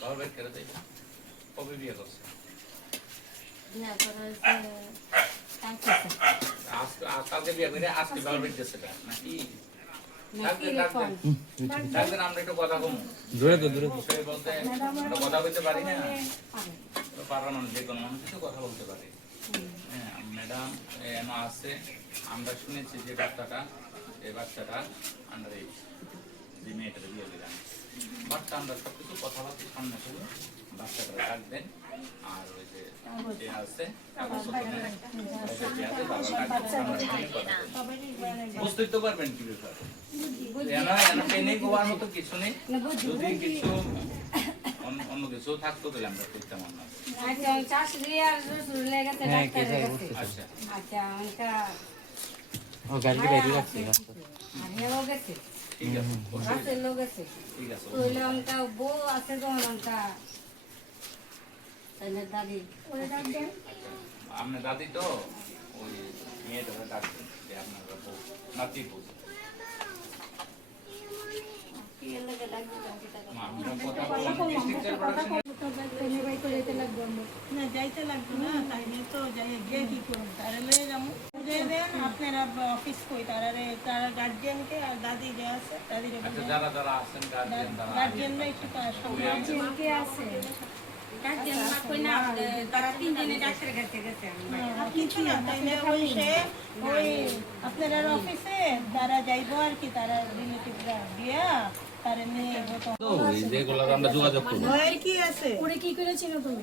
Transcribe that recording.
বাবার বাড়ি কেটে দেয় কবে বিয়ে করছে কালকে বিয়ে করে আজকে বাবার বাড়ি গেছে নাকি আমরা একটু কথা কম দূরে বলতে কথা বলতে পারি না পারবা না যে কোনো মানুষ তো কথা বলতে পারে হ্যাঁ ম্যাডাম এমন আছে আমরা শুনেছি যে এই বাচ্চাটা আন্ডার এইজ যে মেয়েটাকে বিয়ে দিলাম বাট আমরা সবকিছু কথাবার্তা সামনে শুনে বাচ্চাটা রাখবেন আর ওই যে আছে বুঝতেই তো পারবেন কি ব্যাপার ট্রেনে গোয়ার মতো কিছু নেই যদি কিছু অন্য কিছু থাকতো তাহলে আমরা করতাম না আপনার দাদি তো ওই মেয়েটা ডাকবেন যে আপনার নাতি বউ যাইতে লাগবে না তাই তো যাই গিয়ে কি করুন তারা লয়ে যাবো আপনারা অফিস কই তারা গার্জিয়ানকে আর দাদি যে আছে দাদির যারা আছেন গার্জিয়ানরা একটু আছে আপনারা অফিসে তারা যাইবো আর কি তারা রিলেটিভরা দিয়া তারা নিয়ে যেগুলো আমরা যোগাযোগ করবো কি আছে কি করেছিল তুমি